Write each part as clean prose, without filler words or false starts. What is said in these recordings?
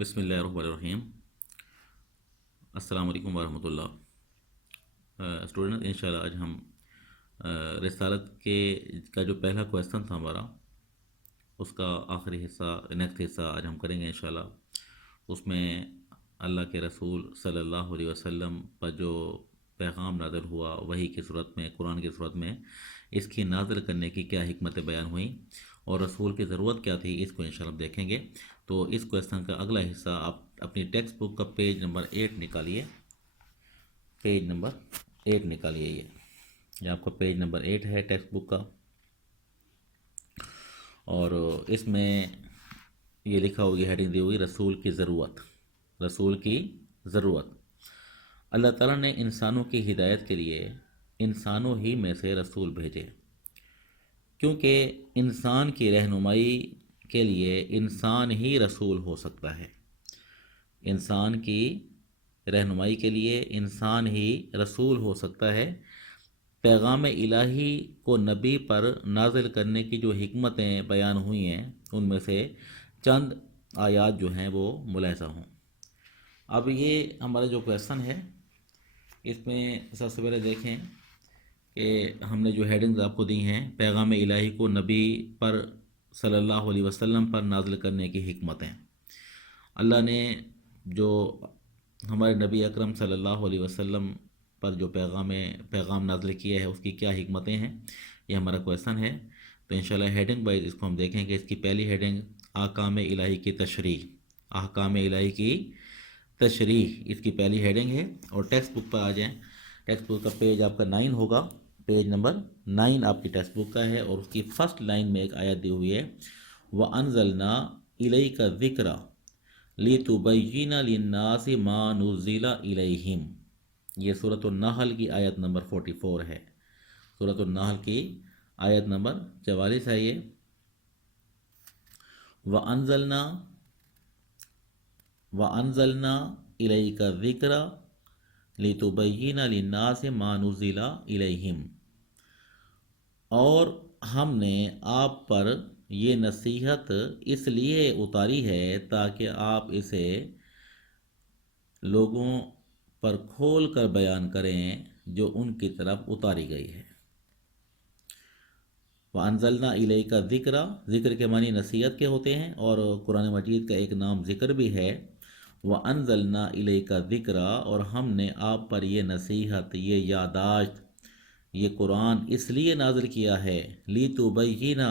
بسم اللہ الرحمن الرحیم۔ السلام علیکم ورحمۃ اللہ۔ اسٹوڈنٹ انشاءاللہ آج ہم رسالت کا جو پہلا کویسچن تھا ہمارا، اس کا آخری حصہ، نیکسٹ حصہ آج ہم کریں گے انشاءاللہ۔ اس میں اللہ کے رسول صلی اللہ علیہ وسلم پر جو پیغام نازل ہوا وحی کی صورت میں، قرآن کی صورت میں، اس کی نازل کرنے کی کیا حکمتیں بیان ہوئیں اور رسول کی ضرورت کیا تھی، اس کو انشاءاللہ دیکھیں گے۔ تو اس کویسچن کا اگلا حصہ آپ اپنی ٹیکسٹ بک کا پیج نمبر 8 نکالیے۔ پیج نمبر 8 نکالیے، یہ آپ کا پیج نمبر 8 ہے ٹیکسٹ بک کا، اور اس میں یہ لکھا ہوگی، ہیڈنگ دی ہوگی رسول کی ضرورت۔ رسول کی ضرورت۔ اللہ تعالیٰ نے انسانوں کی ہدایت کے لیے انسانوں ہی میں سے رسول بھیجے، کیونکہ انسان کی رہنمائی کے لیے انسان ہی رسول ہو سکتا ہے۔ انسان کی رہنمائی کے لیے انسان ہی رسول ہو سکتا ہے۔ پیغام الہی کو نبی پر نازل کرنے کی جو حکمتیں بیان ہوئی ہیں، ان میں سے چند آیات جو ہیں وہ ملاحظہ ہوں۔ اب یہ ہمارا جو کویسچن ہے، اس میں سب سے پہلے دیکھیں کہ ہم نے جو ہیڈنگز آپ کو دی ہیں، پیغام الہی کو نبی پر صلی اللہ علیہ وسلم پر نازل کرنے کی حکمتیں۔ اللہ نے جو ہمارے نبی اکرم صلی اللہ علیہ وسلم پر جو پیغام نازل کیا ہے، اس کی کیا حکمتیں ہیں، یہ ہمارا کویسچن ہے۔ تو انشاءاللہ ہیڈنگ وائز اس کو ہم دیکھیں گے۔ اس کی پہلی ہیڈنگ احکام الہی کی تشریح۔ احکام الہی کی تشریح اس کی پہلی ہیڈنگ ہے۔ اور ٹیکسٹ بک پر آ جائیں، ٹیکسٹ بک کا پیج آپ کا 9 ہوگا، پیج نمبر 9 آپ کی ٹیکسٹ بک کا ہے، اور اس کی فرسٹ لائن میں ایک آیت دی ہوئی ہے، وَأَنزَلْنَا إِلَيْكَ الذِّكْرَ لِتُبَيِّنَ لِلنَّاسِ مَا نُزِّلَ إِلَيْهِمْ۔ یہ سورۃ النحل کی آیت نمبر 44 ہے۔ سورۃ النحل کی آیت نمبر 44 ہے یہ۔ وَأَنزَلْنَا إِلَيْكَ الذِّكْرَ لِتُبَيِّنَ لِلنَّاسِ مَا نُزِّلَ إِلَيْهِمْ۔ اور ہم نے آپ پر یہ نصیحت اس لیے اتاری ہے تاکہ آپ اسے لوگوں پر کھول کر بیان کریں جو ان کی طرف اتاری گئی ہے۔ وَأَنزَلْنَا إِلَيْكَ الذِّكْرَ، ذکر کے معنی نصیحت کے ہوتے ہیں، اور قرآن مجید کا ایک نام ذکر بھی ہے۔ وَأَنزَلْنَا إِلَيْكَ الذِّكْرَ، اور ہم نے آپ پر یہ نصیحت، یہ یادداشت، یہ قرآن اس لیے نازل کیا ہے، لِتُبَيِّنَ،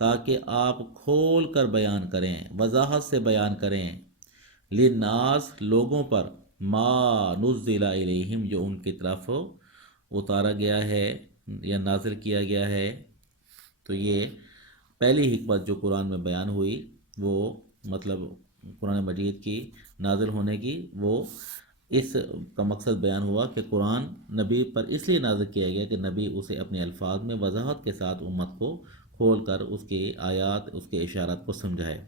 تاکہ آپ کھول کر بیان کریں، وضاحت سے بیان کریں، لِلنَّاسِ، لوگوں پر، ما نُزِّلَ إِلَيْهِمْ، جو ان کی طرف اتارا گیا ہے یا نازل کیا گیا ہے۔ تو یہ پہلی حکمت جو قرآن میں بیان ہوئی، وہ مطلب قرآن مجید کی نازل ہونے کی، وہ اس کا مقصد بیان ہوا کہ قرآن نبی پر اس لیے نازل کیا گیا کہ نبی اسے اپنے الفاظ میں وضاحت کے ساتھ امت کو کھول کر اس کی آیات، اس کے اشارات کو سمجھائے۔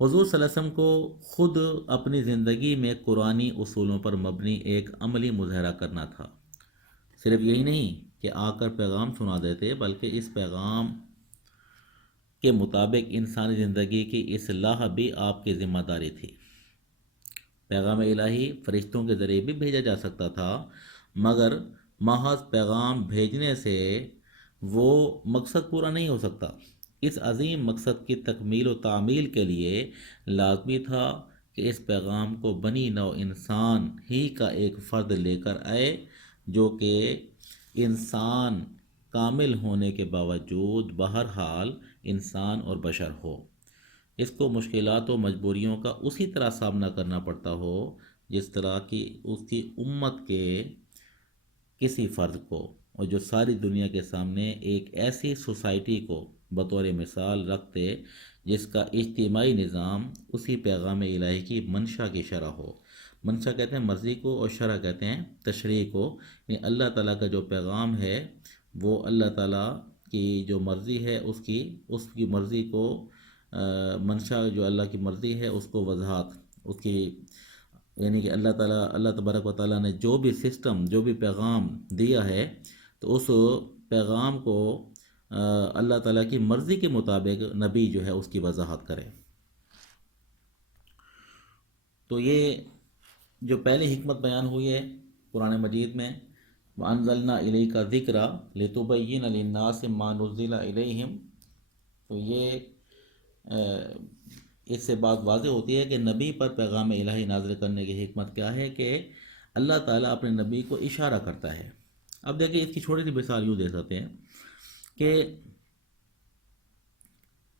حضور صلی اللہ علیہ وسلم کو خود اپنی زندگی میں قرآنی اصولوں پر مبنی ایک عملی مظاہرہ کرنا تھا۔ صرف یہی نہیں کہ آ کر پیغام سنا دیتے، بلکہ اس پیغام کے مطابق انسانی زندگی کی اصلاح بھی آپ کی ذمہ داری تھی۔ پیغام الہی فرشتوں کے ذریعے بھی بھیجا جا سکتا تھا، مگر محض پیغام بھیجنے سے وہ مقصد پورا نہیں ہو سکتا۔ اس عظیم مقصد کی تکمیل و تعمیل کے لیے لازمی تھا کہ اس پیغام کو بنی نوع انسان ہی کا ایک فرد لے کر آئے، جو کہ انسان کامل ہونے کے باوجود بہرحال انسان اور بشر ہو۔ اس کو مشکلات و مجبوریوں کا اسی طرح سامنا کرنا پڑتا ہو جس طرح کی اس کی امت کے کسی فرد کو، اور جو ساری دنیا کے سامنے ایک ایسی سوسائٹی کو بطور مثال رکھتے جس کا اجتماعی نظام اسی پیغام الہی کی منشا کی شرح ہو۔ منشا کہتے ہیں مرضی کو، اور شرح کہتے ہیں تشریع کو، یعنی اللہ تعالیٰ کا جو پیغام ہے وہ اللہ تعالیٰ کی جو مرضی ہے اس کی مرضی کو، منشا جو اللہ کی مرضی ہے اس کو وضاحت، اس کی یعنی کہ اللہ تبارک و تعالیٰ نے جو بھی سسٹم، جو بھی پیغام دیا ہے، تو اس پیغام کو اللہ تعالیٰ کی مرضی کے مطابق نبی جو ہے اس کی وضاحت کرے۔ تو یہ جو پہلی حکمت بیان ہوئی ہے قرآن مجید میں، وَأَنزَلْنَا إِلَيْكَ ذِكْرًا لِتُبَيِّنَ لِلنَّاسِ مَا نُزِّلَ إِلَيْهِمْ۔ تو یہ اس سے بات واضح ہوتی ہے کہ نبی پر پیغام الہی نازل کرنے کی حکمت کیا ہے کہ اللہ تعالیٰ اپنے نبی کو اشارہ کرتا ہے۔ اب دیکھیں اس کی چھوٹی سی مثال یوں دے سکتے ہیں کہ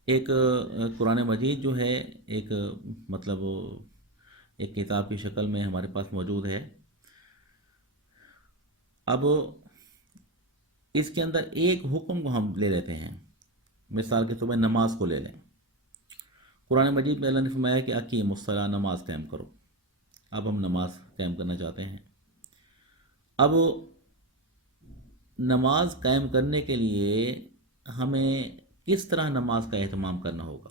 ایک قرآن مجید جو ہے ایک مطلب ایک کتاب کی شکل میں ہمارے پاس موجود ہے۔ اب اس کے اندر ایک حکم کو ہم لے لیتے ہیں، مثال کے طور پر نماز کو لے لیں۔ قرآن مجید میں اللہ نے فرمایا کہ اقیموا الصلاۃ، نماز قائم کرو۔ اب ہم نماز قائم کرنا چاہتے ہیں۔ اب نماز قائم کرنے کے لیے ہمیں کس طرح نماز کا اہتمام کرنا ہوگا؟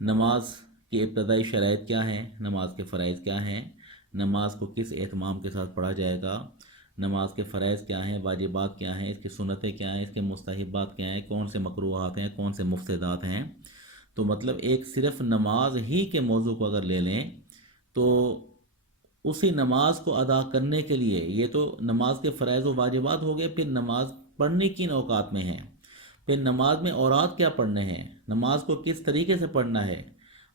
نماز کی ابتدائی شرائط کیا ہیں؟ نماز کے فرائض کیا ہیں؟ نماز کو کس اہتمام کے ساتھ پڑھا جائے گا؟ نماز کے فرائض کیا ہیں؟ واجبات کیا ہیں؟ اس کی سنتیں کیا ہیں؟ اس کے مستحبات کیا ہیں؟ کون سے مکروہات ہیں؟ کون سے مفسدات ہیں؟ تو مطلب ایک صرف نماز ہی کے موضوع کو اگر لے لیں تو اسی نماز کو ادا کرنے کے لیے یہ تو نماز کے فرائض و واجبات ہو گئے، پھر نماز پڑھنی کن اوقات میں ہے، پھر نماز میں اورات کیا پڑھنے ہیں، نماز کو کس طریقے سے پڑھنا ہے،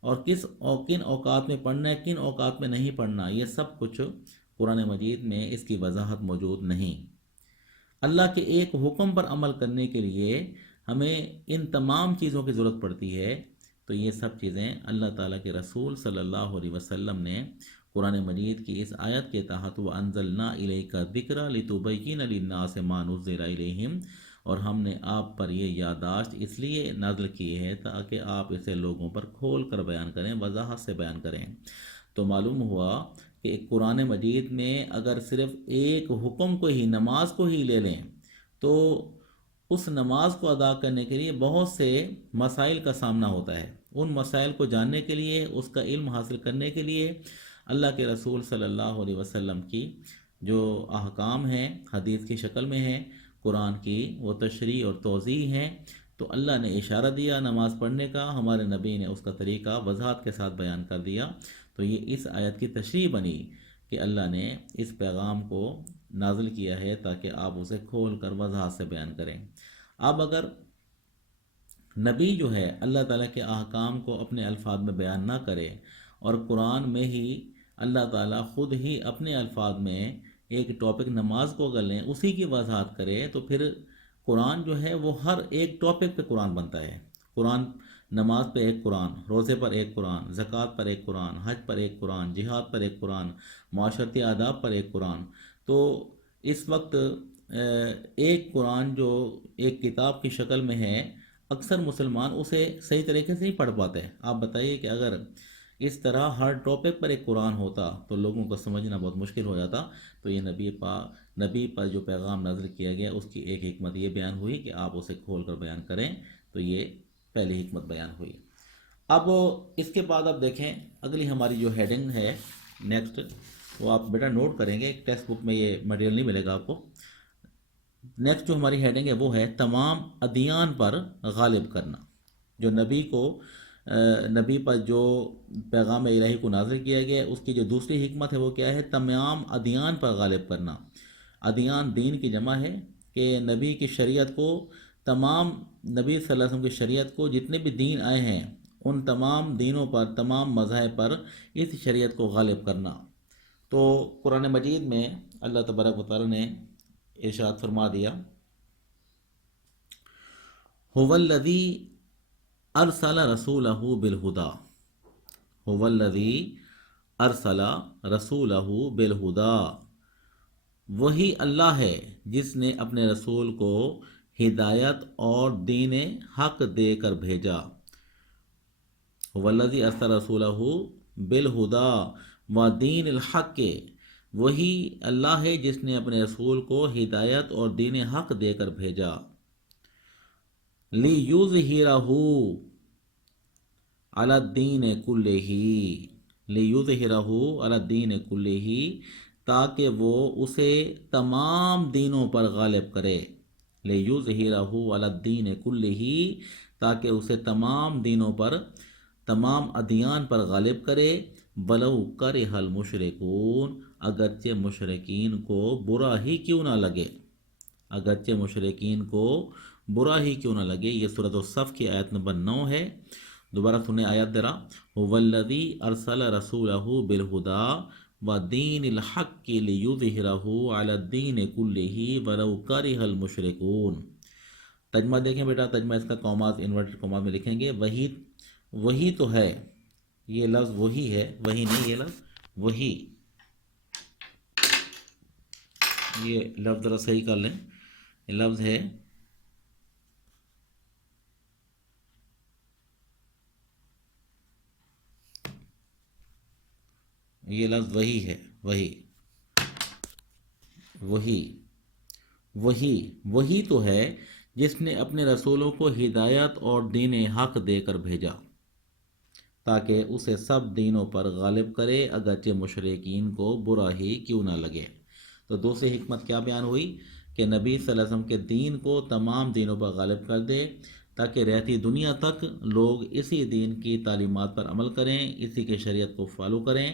اور کن اوقات میں پڑھنا ہے، کن اوقات میں نہیں پڑھنا، یہ سب کچھ قرآن مجید میں اس کی وضاحت موجود نہیں۔ اللہ کے ایک حکم پر عمل کرنے کے لیے ہمیں ان تمام چیزوں کی ضرورت پڑتی ہے۔ تو یہ سب چیزیں اللہ تعالیٰ کے رسول صلی اللہ علیہ وسلم نے قرآن مجید کی اس آیت کے تحت وَأَنزَلْنَا إِلَيْكَ ذِكْرًا لِتُبَيِّنَ لِلنَّاسِ مَا نُزِّلَ إِلَيْهِمْ، اور ہم نے آپ پر یہ یادداشت اس لیے نازل کی ہے تاکہ آپ اسے لوگوں پر کھول کر بیان کریں، وضاحت سے بیان کریں۔ تو معلوم ہوا کہ قرآن مجید میں اگر صرف ایک حکم کو ہی، نماز کو ہی لے لیں تو اس نماز کو ادا کرنے کے لیے بہت سے مسائل کا سامنا ہوتا ہے۔ ان مسائل کو جاننے کے لیے، اس کا علم حاصل کرنے کے لیے اللہ کے رسول صلی اللہ علیہ وسلم کی جو احکام ہیں حدیث کی شکل میں ہیں، قرآن کی وہ تشریح اور توضیح ہیں۔ تو اللہ نے اشارہ دیا نماز پڑھنے کا، ہمارے نبی نے اس کا طریقہ وضاحت کے ساتھ بیان کر دیا۔ تو یہ اس آیت کی تشریح بنی کہ اللہ نے اس پیغام کو نازل کیا ہے تاکہ آپ اسے کھول کر وضاحت سے بیان کریں۔ اب اگر نبی جو ہے اللہ تعالیٰ کے احکام کو اپنے الفاظ میں بیان نہ کرے اور قرآن میں ہی اللہ تعالیٰ خود ہی اپنے الفاظ میں ایک ٹاپک نماز کو اگر لیں اسی کی وضاحت کرے تو پھر قرآن جو ہے وہ ہر ایک ٹاپک پہ قرآن بنتا ہے۔ قرآن نماز پہ ایک قرآن، روزے پر ایک قرآن، زکوٰۃ پر ایک قرآن، حج پر ایک قرآن، جہاد پر ایک قرآن، معاشرتی آداب پر ایک قرآن۔ تو اس وقت ایک قرآن جو ایک کتاب کی شکل میں ہے، اکثر مسلمان اسے صحیح طریقے سے نہیں پڑھ پاتے۔ آپ بتائیے کہ اگر اس طرح ہر ٹاپک پر ایک قرآن ہوتا تو لوگوں کو سمجھنا بہت مشکل ہو جاتا۔ تو یہ نبی پر جو پیغام نازل کیا گیا اس کی ایک حکمت یہ بیان ہوئی کہ آپ اسے کھول کر بیان کریں۔ تو یہ پہلی حکمت بیان ہوئی۔ اب اس کے بعد آپ دیکھیں اگلی ہماری جو ہیڈنگ ہے نیکسٹ، وہ آپ بیٹا نوٹ کریں گے، ٹیکسٹ بک میں یہ مٹیریل نہیں ملے گا آپ کو۔ نیکسٹ جو ہماری ہیڈنگ ہے وہ ہے تمام ادیان پر غالب کرنا۔ جو نبی پر جو پیغام الہی کو نازل کیا گیا ہے اس کی جو دوسری حکمت ہے وہ کیا ہے؟ تمام ادیان پر غالب کرنا۔ ادیان دین کی جمع ہے کہ نبی کی شریعت کو، تمام نبی صلی اللہ علیہ وسلم کی شریعت کو جتنے بھی دین آئے ہیں ان تمام دینوں پر، تمام مذاہب پر اس شریعت کو غالب کرنا۔ تو قرآن مجید میں اللہ تبارک و تعالیٰ نے ارشاد فرما دیا، هو الذی ارسل رسولہ بالہدی، هو الذی ارسل رسولہ بالہدی، وہی اللہ ہے جس نے اپنے رسول کو ہدایت اور دین حق دے کر بھیجا۔ هو الذی ارسل رسولہ بالہدی ودین الحق، وہی اللہ ہے جس نے اپنے رسول کو ہدایت اور دین حق دے کر بھیجا۔ لِیُظْہِرَہُ عَلَى الدِّینِ کُلِّہ، لِیُظْہِرَہُ عَلَى الدِّینِ کُلِّہ، تاکہ وہ اسے تمام دینوں پر غالب کرے۔ لِیُظْہِرَہُ عَلَى الدِّینِ کُلِّہ، تاکہ اسے تمام دینوں پر، تمام ادیان پر غالب کرے۔ ولو کرہ المشرکون، اگرچہ مشرکین کو برا ہی کیوں نہ لگے، اگرچہ مشرکین کو برا ہی کیوں نہ لگے۔ یہ سورۃ الصف کی آیت نمبر 9 ہے۔ دوبارہ سنیں آیت ذرا، هو الذی ارسل رسولہ بالہدی ودین الحق لیظہرہ علی الدین کلہ ولو کرہ المشرکون۔ ترجمہ دیکھیں بیٹا، ترجمہ اس کا کاماز انورٹڈ کاماز میں لکھیں گے، وہی تو ہے، یہ لفظ وہی ہے، وہی نہیں، یہ لفظ وہی، یہ لفظ ذرا صحیح کر لیں، یہ لفظ ہے یہ لفظ وہی ہے، وہی تو ہے جس نے اپنے رسولوں کو ہدایت اور دین حق دے کر بھیجا تاکہ اسے سب دینوں پر غالب کرے، اگرچہ مشرکین کو برا ہی کیوں نہ لگے۔ تو دوسری حکمت کیا بیان ہوئی کہ نبی صلی اللہ علیہ وسلم کے دین کو تمام دینوں پر غالب کر دے تاکہ رہتی دنیا تک لوگ اسی دین کی تعلیمات پر عمل کریں، اسی کے شریعت کو فالو کریں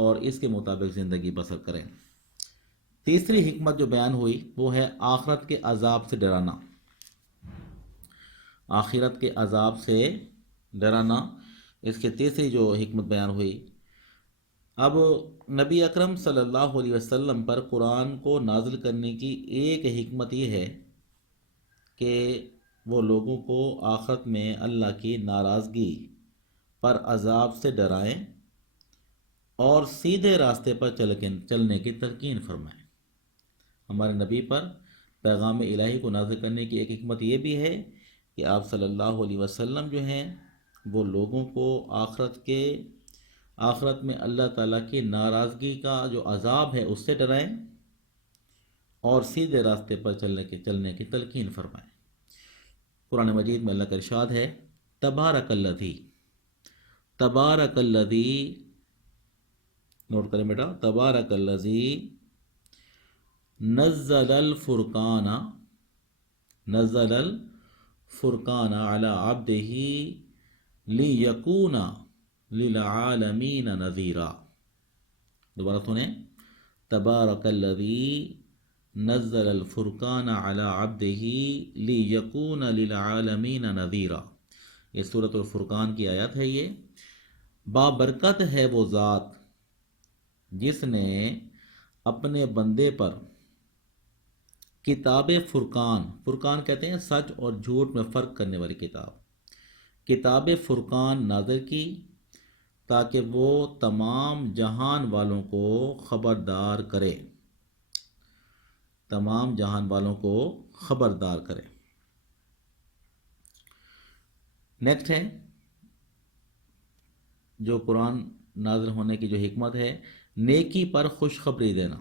اور اس کے مطابق زندگی بسر کریں۔ تیسری حکمت جو بیان ہوئی وہ ہے آخرت کے عذاب سے ڈرانا، آخرت کے عذاب سے ڈرانا، اس کے تیسری جو حکمت بیان ہوئی۔ اب نبی اکرم صلی اللہ علیہ وسلم پر قرآن کو نازل کرنے کی ایک حکمت یہ ہے کہ وہ لوگوں کو آخرت میں اللہ کی ناراضگی پر عذاب سے ڈرائیں اور سیدھے راستے پر چلنے کی تلقین فرمائیں۔ ہمارے نبی پر پیغام الہی کو نازل کرنے کی ایک حکمت یہ بھی ہے کہ آپ صلی اللہ علیہ وسلم جو ہیں وہ لوگوں کو آخرت میں اللہ تعالیٰ کی ناراضگی کا جو عذاب ہے اس سے ڈرائیں اور سیدھے راستے پر چلنے کی تلقین فرمائیں۔ قرآن مجید میں اللہ کا ارشاد ہے، تبارک الذی، نوٹ کریں بیٹا، تبارک الذی نزل الفرقان علی عبدہ لیکون للعالمین نذیرا۔ دوبارہ سنیں، تبارک الذی نزل الفرقان علی عبدہ لیکون للعالمین نذیرا۔ یہ سورۃ الفرقان کی آیت ہے۔ یہ بابرکت ہے وہ ذات جس نے اپنے بندے پر کتاب فرقان کہتے ہیں سچ اور جھوٹ میں فرق کرنے والی کتاب فرقان نازل کی تاکہ وہ تمام جہان والوں کو خبردار کرے، نیکسٹ ہے جو قرآن نازل ہونے کی جو حکمت ہے، نیکی پر خوشخبری دینا،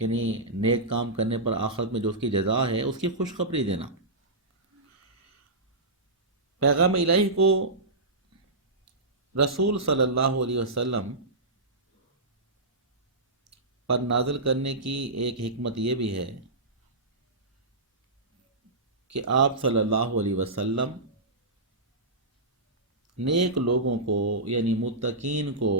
یعنی نیک کام کرنے پر آخرت میں جو اس کی جزا ہے اس کی خوشخبری دینا۔ پیغام الہی کو رسول صلی اللہ علیہ وسلم پر نازل کرنے کی ایک حکمت یہ بھی ہے کہ آپ صلی اللہ علیہ وسلم نیک لوگوں کو یعنی متقین کو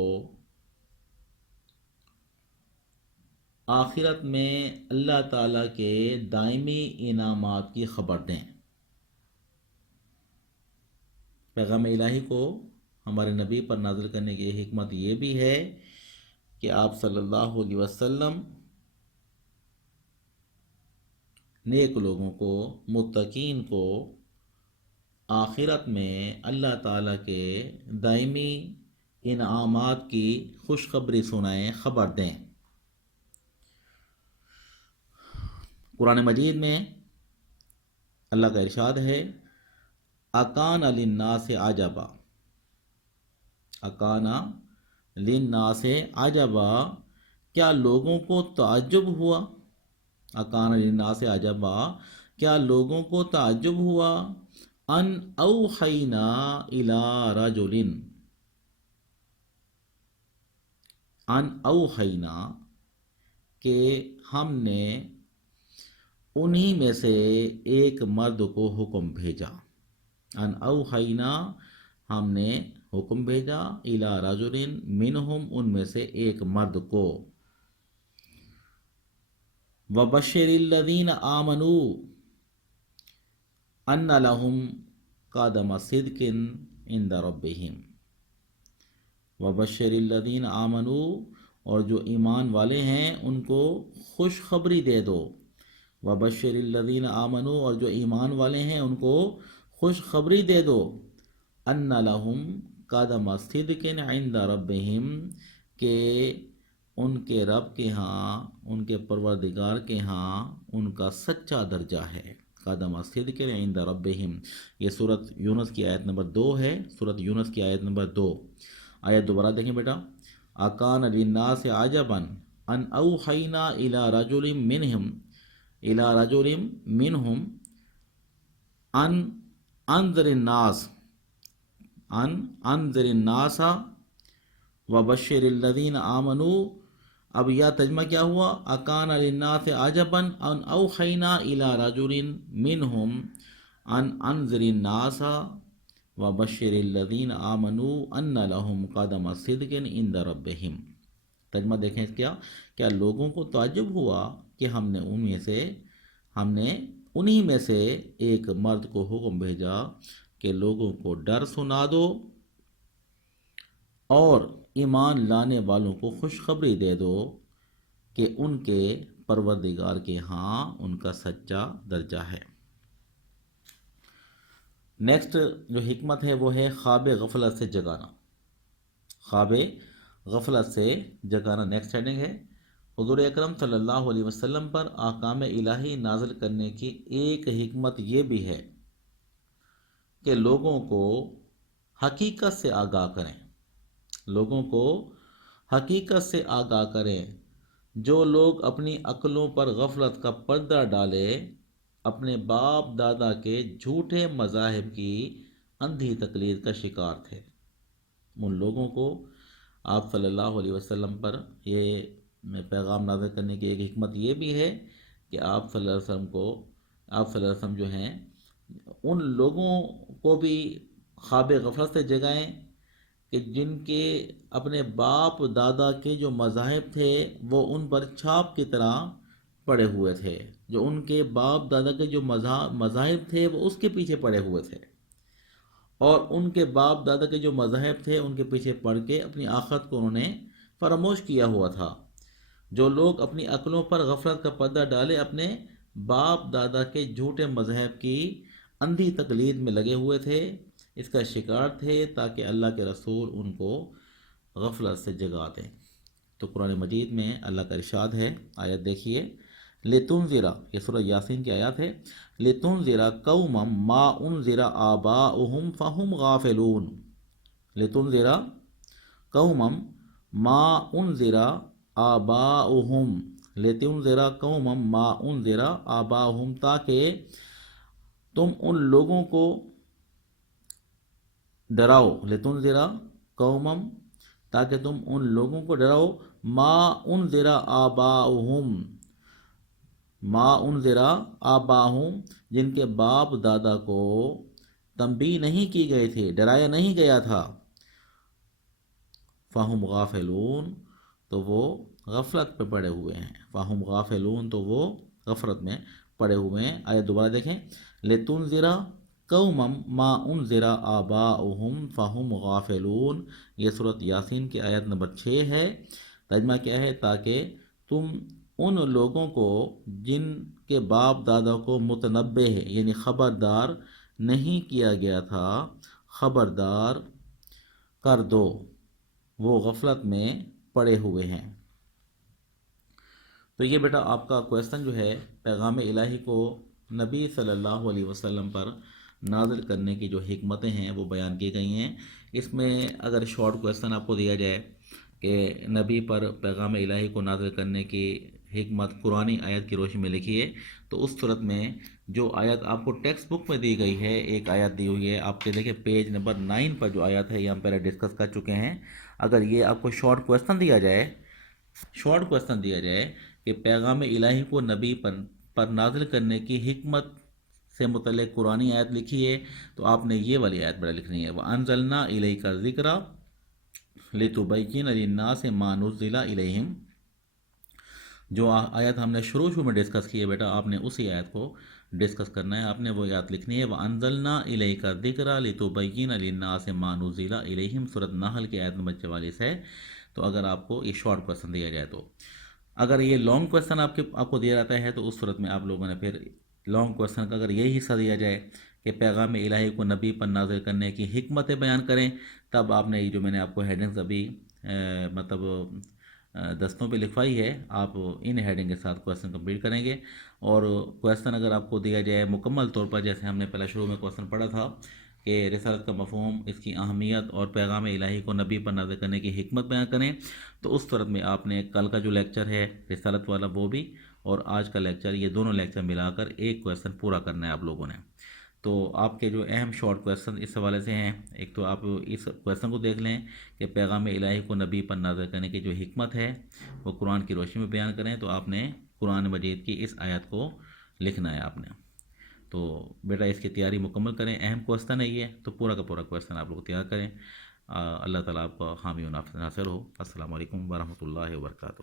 آخرت میں اللہ تعالیٰ کے دائمی انعامات کی خبر دیں۔ پیغام الہی کو ہمارے نبی پر نازل کرنے کی حکمت یہ بھی ہے کہ آپ صلی اللہ علیہ وسلم نیک لوگوں کو، متقین کو آخرت میں اللہ تعالیٰ کے دائمی انعامات کی خوشخبری سنائیں، خبر دیں۔ قرآن مجید میں اللہ کا ارشاد ہے، اکان للناس عجبا، اکان للناس عجبا، کیا لوگوں کو تعجب ہوا، اکان للناس عجبا، کیا لوگوں کو تعجب ہوا، ان اوحینا الی رجل، ان اوحینا، کہ ہم نے انہی میں سے ایک مرد کو حکم بھیجا، ان اوحینا، ہم نے حکم بھیجا الی رجل منہم ان میں سے ایک مرد کو وبشر الذین آمنوا ان لہم قدم صدق عند ربہم وبشر الذین آمنوا اور جو ایمان والے ہیں ان کو خوشخبری دے دو وبشر الذین آمنوا اور جو ایمان والے ہیں ان کو خوشخبری دے دو ان لہم قدم صدق عند ربہم کہ ان کے رب کے ہاں ان کے پروردگار کے ہاں ان کا سچا درجہ ہے قدم صدق عند ربہم یہ سورۃ یونس کی آیت نمبر 2 ہے سورۃ یونس کی آیت نمبر 2 آیت دوبارہ دیکھیں بیٹا اکان للناس عجبا ان اوحینا الی رجل منہم ان انذر الناس وبشر الذین آمنوا اب یا ترجمہ کیا ہوا اکان للناس عجبا ان اوحینا الی رجل منہم ان انذر الناس وبشر الذین آمنوا ان لہم قدم صدق عند ربہم ترجمہ دیکھیں کیا لوگوں کو تعجب ہوا کہ ہم نے انہی میں سے ایک مرد کو حکم بھیجا کہ لوگوں کو ڈر سنا دو اور ایمان لانے والوں کو خوشخبری دے دو کہ ان کے پروردگار کے ہاں ان کا سچا درجہ ہے۔ نیکسٹ جو حکمت ہے وہ ہے خواب غفلت سے جگانا۔ خواب غفلت سے جگانا نیکسٹ ہیڈنگ ہے۔ حضور اکرم صلی اللہ علیہ وسلم پر احکام الہی نازل کرنے کی ایک حکمت یہ بھی ہے کہ لوگوں کو حقیقت سے آگاہ کریں، لوگوں کو حقیقت سے آگاہ کریں۔ جو لوگ اپنی عقلوں پر غفلت کا پردہ ڈالے اپنے باپ دادا کے جھوٹے مذاہب کی اندھی تقلید کا شکار تھے، ان لوگوں کو آپ صلی اللہ علیہ وسلم پر یہ پیغام نازل کرنے کی ایک حکمت یہ بھی ہے کہ آپ صلی اللہ علیہ وسلم جو ہیں ان لوگوں کو بھی خواب غفلت سے جگائیں کہ جن کے اپنے باپ دادا کے جو مذاہب تھے وہ ان پر چھاپ کی طرح پڑے ہوئے تھے، جو ان کے باپ دادا کے جو مذاہب تھے وہ اس کے پیچھے پڑے ہوئے تھے، اور ان کے باپ دادا کے جو مذاہب تھے ان کے پیچھے پڑھ کے اپنی آخرت کو انہوں نے فراموش کیا ہوا تھا۔ جو لوگ اپنی عقلوں پر غفلت کا پردہ ڈالے اپنے باپ دادا کے جھوٹے مذہب کی اندھی تقلید میں لگے ہوئے تھے، اس کا شکار تھے تاکہ اللہ کے رسول ان کو غفلت سے جگا دیں۔ تو قرآن مجید میں اللہ کا ارشاد ہے، آیت دیکھیے، لِتُنذِرَ، یہ سورہ یاسین کی آیات ہے، لِتُنذِرَ قَوْمًا مَا أُنذِرَ آبَاؤُهُمْ فَهُمْ غَافِلُونَ لِتُنذِرَ قَوْمًا مَا أُنذِرَ آبَاؤُهُمْ لِتُنذِرَ قَوْمًا مَا أُنذِرَ آبَاؤُهُمْ تاکہ تم ان لوگوں کو ڈراؤ، لِتُنذِرَ قَوْمًا تاکہ تم ان لوگوں کو ڈراؤ ما انذر آباؤہم ما انذر آباؤہم جن کے باپ دادا کو تنبیہ نہیں کی گئی تھی، ڈرایا نہیں گیا تھا، فہم غافلون تو وہ غفلت پہ پڑے ہوئے ہیں، فہم غافلون تو وہ غفلت میں پڑے ہوئے ہیں۔ آیت دوبارہ دیکھیں، لتنذر قوما ما انذر آباؤہم فہم غافلون، یہ سورۃ یاسین کی آیت نمبر 6 ہے۔ ترجمہ کیا ہے؟ تاکہ تم ان لوگوں کو جن کے باپ دادا کو متنبہ ہے یعنی خبردار نہیں کیا گیا تھا، خبردار کر دو، وہ غفلت میں پڑے ہوئے ہیں۔ تو یہ بیٹا آپ کا کویسچن جو ہے پیغام الہی کو نبی صلی اللہ علیہ وسلم پر نازل کرنے کی جو حکمتیں ہیں وہ بیان کی گئی ہیں۔ اس میں اگر شارٹ کویسچن آپ کو دیا جائے کہ نبی پر پیغام الہی کو نازل کرنے کی حکمت قرآنی آیت کی روشنی میں لکھیے، تو اس صورت میں جو آیت آپ کو ٹیکسٹ بک میں دی گئی ہے، ایک آیت دی ہوئی ہے آپ کے دیکھیں پیج نمبر 9 پر جو آیت ہے یہ ہم پہلے ڈسکس کر چکے ہیں۔ اگر یہ آپ کو شارٹ کویسچن دیا جائے کہ پیغام الہی کو نبی پر نازل کرنے کی حکمت سے متعلق قرآنی آیت لکھی ہے تو آپ نے یہ والی آیت بڑا لکھنی ہے، وَأَنزَلْنَا إِلَيْكَ الذِّكْرَ لِتُبَيِّنَ لِلنَّاسِ مَا نُزِّلَ إِلَيْهِمْ۔ جو آیت ہم نے شروع میں ڈسکس کی ہے بیٹا، آپ نے اسی آیت کو ڈسکس کرنا ہے، آپ نے وہ آیت لکھنی ہے، وَأَنزَلْنَا إِلَيْكَ الذِّكْرَ لِتُبَيِّنَ لِلنَّاسِ مَا نُزِّلَ إِلَيْهِمْ، سورۃ نحل کی آیت نمبر 44 ہے۔ تو اگر آپ کو یہ شارٹ کویسچن دیا جائے تو، اگر یہ لانگ کویسچن آپ کو دیا جاتا ہے تو اس صورت میں آپ لوگوں نے پھر لانگ کویسچن کا اگر یہی حصہ دیا جائے کہ پیغام الہی کو نبی پر نازل کرنے کی حکمتیں بیان کریں، تب آپ نے یہ جو میں نے آپ کو ہیڈنگز ابھی مطلب دستوں پہ لکھوائی ہے، آپ ان ہیڈنگ کے ساتھ کویسچن کمپلیٹ کریں گے۔ اور کویسچن اگر آپ کو دیا جائے مکمل طور پر، جیسے ہم نے پہلا شروع میں کویسچن پڑھا تھا کہ رسالت کا مفہوم، اس کی اہمیت اور پیغام الہی کو نبی پر نازل کرنے کی حکمت بیان کریں، تو اس صورت میں آپ نے کل کا جو لیکچر ہے رسالت والا وہ بھی، اور آج کا لیکچر، یہ دونوں لیکچر ملا کر ایک کویسچن پورا کرنا ہے آپ لوگوں نے۔ تو آپ کے جو اہم شارٹ کویسچن اس حوالے سے ہیں، ایک تو آپ اس کویسچن کو دیکھ لیں کہ پیغام الہی کو نبی پر نازل کرنے کی جو حکمت ہے وہ قرآن کی روشنی میں بیان کریں، تو آپ نے قرآن مجید کی اس آیت کو لکھنا ہے آپ نے۔ تو بیٹا اس کی تیاری مکمل کریں، اہم کویسچن ہے یہ، تو پورا کا پورا کویسچن آپ لوگ تیار کریں۔ اللہ تعالیٰ آپ کا حامی و ناصر ہو۔ السلام علیکم ورحمۃ اللہ وبرکاتہ۔